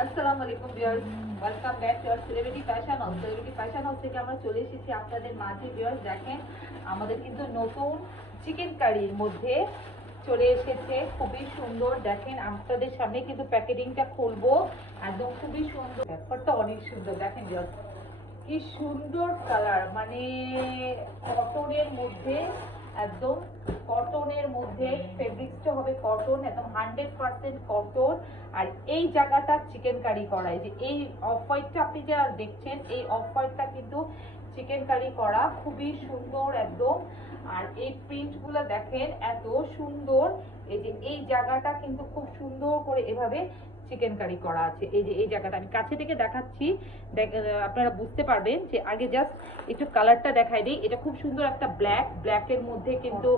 আসসালামু আলাইকুম viewers, welcome back to our celebrity fashion house. Celebrity fashion house থেকে আমরা চলে এসেছি আপনাদের মাঝে। ভিউয়ার্স দেখেন, আমাদের কিন্তু নতুন চিকেন কারির মধ্যে চলে এসেছে, খুবই সুন্দর। দেখেন আপনাদের সামনে কিন্তু প্যাকেটিংটা খুলবো, একদম খুবই সুন্দর, ব্যাপারটা অনেক সুন্দর। দেখেন ভিউয়ার্স কি সুন্দর কালার, মানে কটনের মধ্যে, একদম কটনের মধ্যে, ফেব্রিক্সটা হবে কটন, একদম 100% কটন। আর এই জায়গাটা চিকেন কারি করা, যে এই অফ হোয়াইটটা আপনি যা দেখছেন, এই অফ হোয়াইটটা কিন্তু চিকেন কারি করা, খুবই সুন্দর একদম। আর এই প্রিন্ট গুলো দেখেন এত সুন্দর, এই যে এই জায়গাটা কিন্তু খুব সুন্দর করে এভাবে চিকেন কারি করা আছে। এই যে এই জায়গাটা আমি কাছে থেকে দেখাচ্ছি, আপনারা বুঝতে পারবেন। যে আগে জাস্ট একটু কালারটা দেখাই দিই। এটা খুব সুন্দর একটা ব্ল্যাকের মধ্যে কিন্তু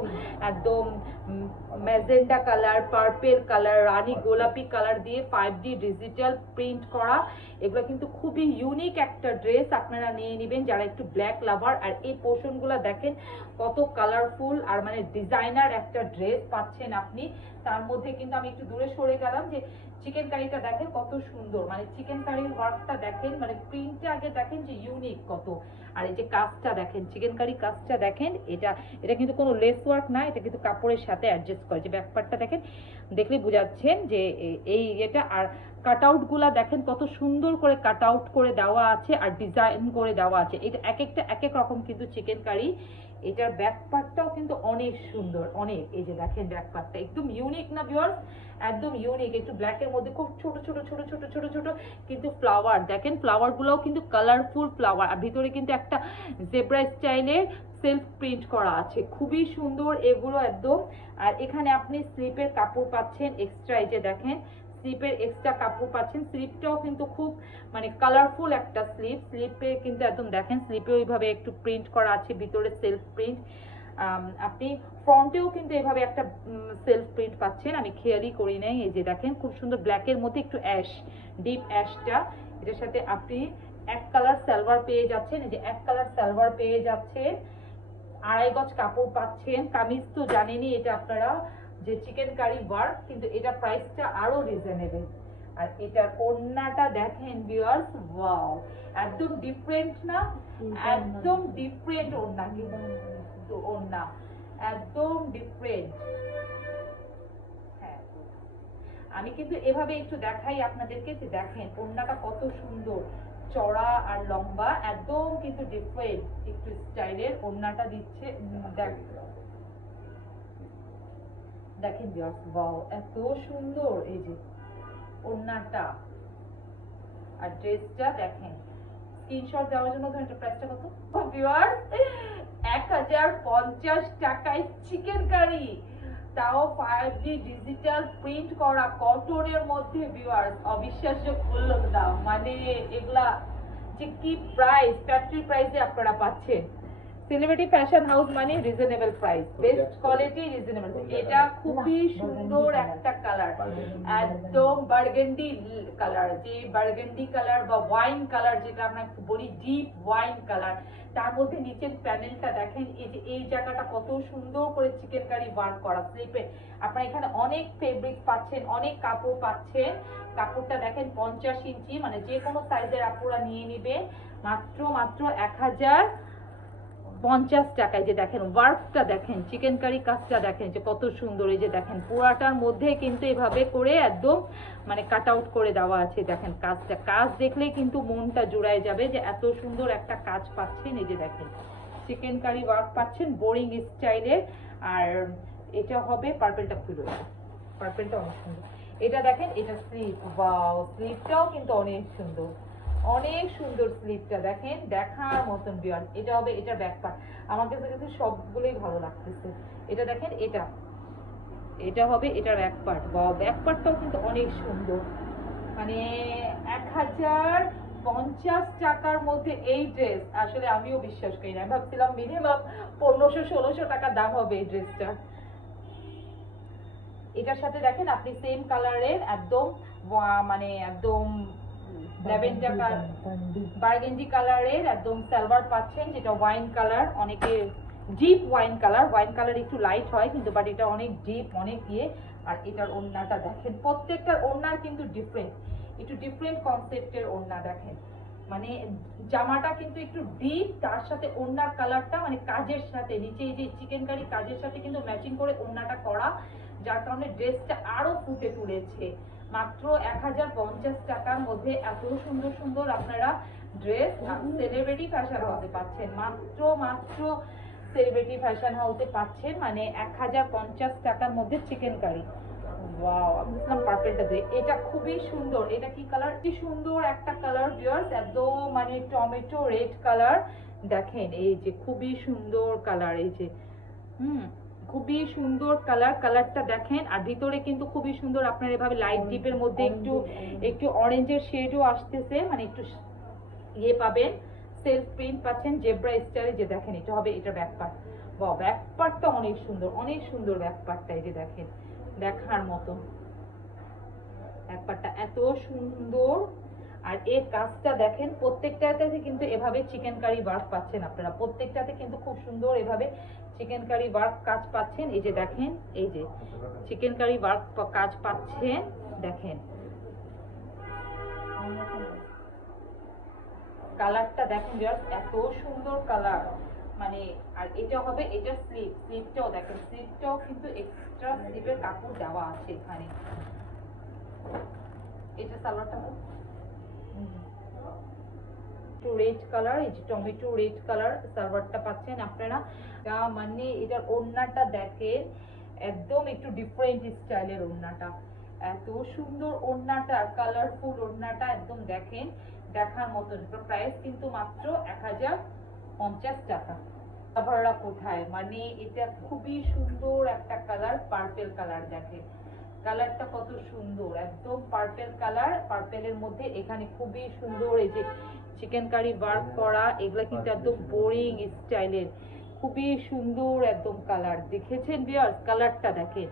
একদম ম্যাজেন্ডা কালার, পার্পেল কালার, রানী গোলাপি কালার দিয়ে 5D ডিজিটাল প্রিন্ট করা। এগুলো কিন্তু খুবই ইউনিক একটা ড্রেস, আপনারা নিয়ে নেবেন যারা একটু ব্ল্যাক লাভার। আর এই পোর্শনগুলো দেখেন কত কালারফুল, আর মানে ডিজাইনার একটা ড্রেস পাচ্ছেন আপনি। তার মধ্যে কিন্তু আমি একটু দূরে সরে গেলাম, যে চিকেন কারিটা দেখেন কত সুন্দর, মানে চিকেন কারির ওয়ার্কটা দেখেন, মানে প্রিন্টটা আগে দেখেন যে ইউনিক কত। আর এই যে কাজটা দেখেন, চিকেন কারি কাজটা দেখেন, এটা কিন্তু কোনো লেস ওয়ার্ক না, এটা কিন্তু কাপড়ের সাথে অ্যাডজাস্ট করে। যে ব্যাকপার্টটা দেখেন, দেখলে বুঝাচ্ছেন যে এই এটা। আর কাট আউট গুলা দেখেন কত সুন্দর করে কাট আউট করে দেওয়া আছে, আর ডিজাইন করে দেওয়া আছে। এটা এক একটা এক এক রকম কিন্তু চিকেন কারি। এটার ব্যাক পার্টটাও কিন্তু অনেক সুন্দর, অনেক। এই যে দেখেন ব্যাক পার্টটা একদম ইউনিক না ভিউয়ার্স, একদম ইউনিক। একটু ব্ল্যাকের মধ্যে খুব ছোট ছোট ছোট ছোট ছোট ছোট কিন্তু ফ্লাওয়ার দেখেন, ফ্লাওয়ার গুলোও কিন্তু কালারফুল ফ্লাওয়ার। আর ভিতরে কিন্তু একটা জেব্রা স্টাইলের সেলফ প্রিন্ট করা আছে, খুবই সুন্দর এগুলো একদম। আর এখানে আপনি স্লিপের কাপড় পাচ্ছেন এক্সট্রা, এই যে দেখেন স্লিপের এক্সট্রা কাপড় পাচ্ছেন। স্লিপটাও কিন্তু খুব মানে কালারফুল একটা স্লিপে কিন্তু একদম দেখেন, স্লিপে ওইভাবে একটু প্রিন্ট করা আছে, ভিতরে সেলফ প্রিন্ট। আপনি ফ্রন্টেও কিন্তু এভাবে একটা সেলফ প্রিন্ট পাচ্ছেন, আমি খেয়ালই করি নাই। এই যে দেখেন খুব সুন্দর ব্ল্যাকের মধ্যে একটু অ্যাশ, ডিপ অ্যাশটা। এটার সাথে আপনি এক কালার সালোয়ার পেয়ে যাচ্ছেন, এই যে এক কালার সালোয়ার পেয়ে যাচ্ছেন, 2.5 গজ কাপড় পাচ্ছেন। কামিজ তো জানেনই এটা আপনারা, যে চিকেন কারি ওয়ার্ক, কিন্তু এটা প্রাইসটা আরো রিজনেবল। আর এটার ওড়নাটা দেখেন ভিউয়ার্স, ওয়াও, একদম ডিফারেন্ট না, একদম ডিফারেন্ট ওড়না, কিন্তু ওড়না একদম ডিফারেন্ট। হ্যাঁ, আমি কিন্তু এভাবে একটু দেখাই আপনাদেরকে, যে দেখেন ওড়নাটা কত সুন্দর, চড়া আর লম্বা, একদম কিন্তু ডিফারেন্ট একটু স্টাইলের ওড়নাটা দিচ্ছে। দেখেন ভিউয়ার্স, ওয়াও, এত সুন্দর এই যে ওড়নাটা। আর ড্রেসটা দেখেন, স্ক্রিনশট দেওয়ার জন্য ধরেন এটা প্রাইসটা কত ভিউয়ার্স, 1050 টাকায় চিকেন কারি, তাও 5D ডিজিটাল প্রিন্ট করা কটনের মধ্যে। ভিউয়ার্স অবিশ্বাস্য মূল্য দাম, মানে এগুলা যে কি প্রাইস, ফ্যাক্টরি প্রাইসে আপনারা পাচ্ছেন। সেলিব্রিটি ফ্যাশন হাউস মানে reasonable price, best quality, reasonable. এটা খুবই সুন্দর একটা কালার, একদম বার্গেন্ডি কালার, যে বার্গেন্ডি কালার বা ওয়াইন কালার যেটা আমরা বলি, ডিপ ওয়াইন কালার। তার মধ্যে নিচের প্যানেলটা দেখেন, এই যে এই জায়গাটা কত সুন্দর করে চিকেন কারি ওয়ার্ক করা স্লিপে। আপনারা এখানে অনেক ফেব্রিক পাচ্ছেন, অনেক কাপড় পাচ্ছেন। কাপড়টা দেখেন 50 ইঞ্চি, মানে যে কোনো সাইজের আপুরা নিয়ে নিবে মাত্র 1050 টাকায়। যে দেখেন ওয়ার্কটা দেখেন, চিকেন কারি কাজটা দেখেন যে কত সুন্দর। এই যে দেখেন পুরাটার মধ্যে কিন্তু এভাবে করে একদম মানে কাট আউট করে দেওয়া আছে। দেখেন কাজটা, কাজ দেখলেই কিন্তু মনটা জুড়ায় যাবে, যে এত সুন্দর একটা কাজ পাচ্ছেন। এই যে দেখেন চিকেন কারি ওয়ার্ক পাচ্ছেন বোরিং স্টাইলের। আর এটা হবে পার্পেলটা, খুলে পার্পেলটা অনেক সুন্দর। এটা দেখেন, এটা স্লিপ, ওয়াও, স্লিপটাও কিন্তু অনেক সুন্দর, অনেক সুন্দর স্লিপটা দেখেন, দেখার মতন ভিউয়ার্স। এটা হবে এটার ব্যাক পার্ট, আমার কাছে কিন্তু সবগুলোই ভালো লাগতেছে। এটা দেখেন, এটা হবে এটার ব্যাক পার্ট, বা ব্যাক পার্টটাও কিন্তু অনেক সুন্দর। মানে 1050 টাকার মধ্যে এই ড্রেস, আসলে আমিও বিশ্বাস করি না, ভাবছিলাম মিনিমাম 1500-1600 টাকা দাম হবে এই ড্রেসটা। এটার সাথে দেখেন আপনি সেম কালারের একদম মানে একদম ল্যাভেন্ডার বার্গেন্ডি কালারের একদম সালোয়ার পাচ্ছেন, যেটা ওয়াইন কালার, অনেকে ডিপ ওয়াইন কালার একটু লাইট হয় কিন্তু, বাট এটা অনেক ডিপ, অনেক ইয়ে। আর এটার ওড়নাটা দেখেন, প্রত্যেকটার ওড়নার কিন্তু ডিফারেন্ট। একটু ডিফারেন্ট কনসেপ্টের ওড়না দেখেন, মানে জামাটা কিন্তু একটু ডিপ, তার সাথে ওড়নার কালারটা মানে কাজের সাথে নিচে এই যে চিকেন কারি কাজের সাথে কিন্তু ম্যাচিং করে ওড়নাটা করা, যার কারণে ড্রেসটা আরো ফুটে তুলেছে। মাত্র 1050 টাকার মধ্যে এত সুন্দর সুন্দর আপনারা ড্রেস সেলিব্রিটি ফ্যাশন হাউসে পাচ্ছেন। মাত্র সেলিব্রিটি ফ্যাশন হাউসে পাচ্ছেন, মানে 1050 টাকার মধ্যে চিকেন কারি। ওয়াও, আমি দেখলাম পার্পলটা দিয়ে, এটা খুবই সুন্দর। এটা কি কালার, কি সুন্দর একটা কালার ভিউয়ার্স, একদম মানে টমেটো রেড কালার। দেখেন এই যে খুবই সুন্দর কালার, এই যে খুবই সুন্দর কালার, কালারটা দেখেন। আর ভিতরে কিন্তু খুবই সুন্দর আপনার এভাবে লাইট ডিপের মধ্যে একটু অরেঞ্জের শেডও আসতেছে, মানে একটু ইয়ে পাবেন, সেলফ প্রিন্ট পাচ্ছেন জেব্রা স্টাইলে। যে দেখেন এটা হবে এটা ব্যাক পার্ট, বা ব্যাক পার্টটা অনেক সুন্দর ব্যাক পার্টটা, এই যে দেখেন দেখার মতো ব্যাক পার্টটা এত সুন্দর। আর এর কাজটা দেখেন, প্রত্যেকটাতে কিন্তু এভাবে চিকেন কারি ওয়ার্ক পাচ্ছেন আপনারা, প্রত্যেকটাতে কিন্তু খুব সুন্দর এভাবে চিকেন কারি ওয়ার্ক কাজ পাচ্ছেন। এই যে দেখেন, এই যে চিকেন কারি ওয়ার্ক কাজ পাচ্ছেন, দেখেন কালারটা দেখেন জাস্ট এত সুন্দর কালার, মানে। আর এটা হবে এটা স্লিপটাও দেখেন, স্লিপটাও কিন্তু এক্সট্রা স্লিপের কাপড় দেওয়া আছে এখানে। এটা সালোয়ারটা রেড কালার, এই যে টমেটো রেড কালার সালোয়ারটা পাচ্ছেন আপনারা। মানে এটার ওড়নাটা দেখেন, একদম একটু ডিফারেন্ট স্টাইলের ওড়নাটা, এত সুন্দর ওড়নাটা, কালারফুল ওড়নাটা একদম দেখেন দেখার মতন। প্রাইস কিন্তু মাত্র 1050 টাকা। কাভাররা কোথায়, মানে এটা খুবই সুন্দর একটা কালার, পার্পল কালার। দেখেন কালারটা কত সুন্দর, একদম পার্পল কালার, পার্পলের মধ্যে এখানে খুবই সুন্দর এই যে চিকেন কারি ওয়ার্ক করা, এগুলা কিন্তু একদম বোরিং স্টাইলের, খুবই সুন্দর একদম কালার। দেখেছেন ভিউয়ার্স, কালারটা দেখেন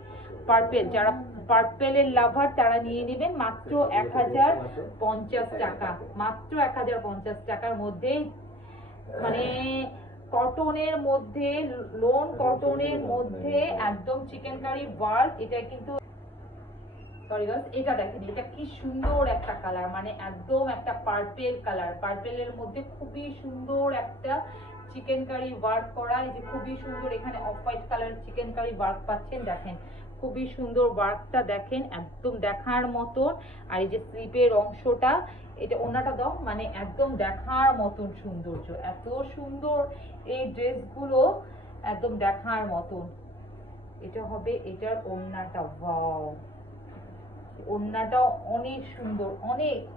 পার্পল, যারা পার্পলের লাভার তারা নিয়ে নেবেন মাত্র 1050 টাকা, মাত্র 1050 টাকার মধ্যে, মানে কটনের মধ্যে, লোন কটনের মধ্যে একদম চিকেন কারি ওয়ার্ক। এটা কিন্তু সরি গাইস, এটা দেখেন এটা কি সুন্দর একটা কালার, মানে একদম একটা পার্পল কালার, পার্পলের মধ্যে খুবই সুন্দর একটা চিকেন কারি ওয়ার্ক করা। এই যে খুবই সুন্দর এখানে off white colour chikankari work পাচ্ছেন, দেখেন খুবই সুন্দর ওয়ার্কটা দেখেন একদম দেখার মতন। আর এই যে স্লিপের অংশটা, এটা ওনাটা দাও, মানে একদম দেখার মতন সৌন্দর্য, এত সুন্দর এই ড্রেসগুলো একদম দেখার মতন। এটা হবে এটার ওড়নাটা, ওয়াও ওড়নাটাও অনেক সুন্দর,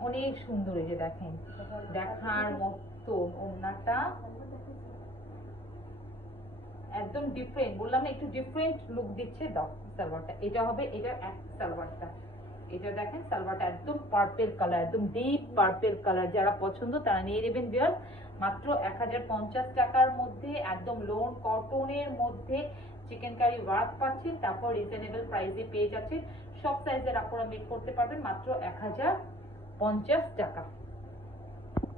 অনেক সুন্দর, এই যে দেখেন দেখার মতো ওড়নাটা একদম ডিফারেন্ট, বললাম না একটু ডিফারেন্ট লুক দিচ্ছে। দাও সালোয়ারটা, এটা হবে এটার এক সালোয়ারটা, এটা দেখেন সালোয়ারটা একদম পার্পল কালার, একদম ডিপ পার্পল কালার। যারা পছন্দ তারা নিয়ে নেবেন ভিউয়ার্স, মাত্র 1050 টাকার মধ্যে একদম লোন কটনের মধ্যে চিকেন কারি ওয়ার্ক পাচ্ছেন, তারপর রিজনেবল প্রাইসে পেয়ে যাচ্ছেন। সব সাইজের আপনারা মেক করতে পারবেন মাত্র 1050 টাকা।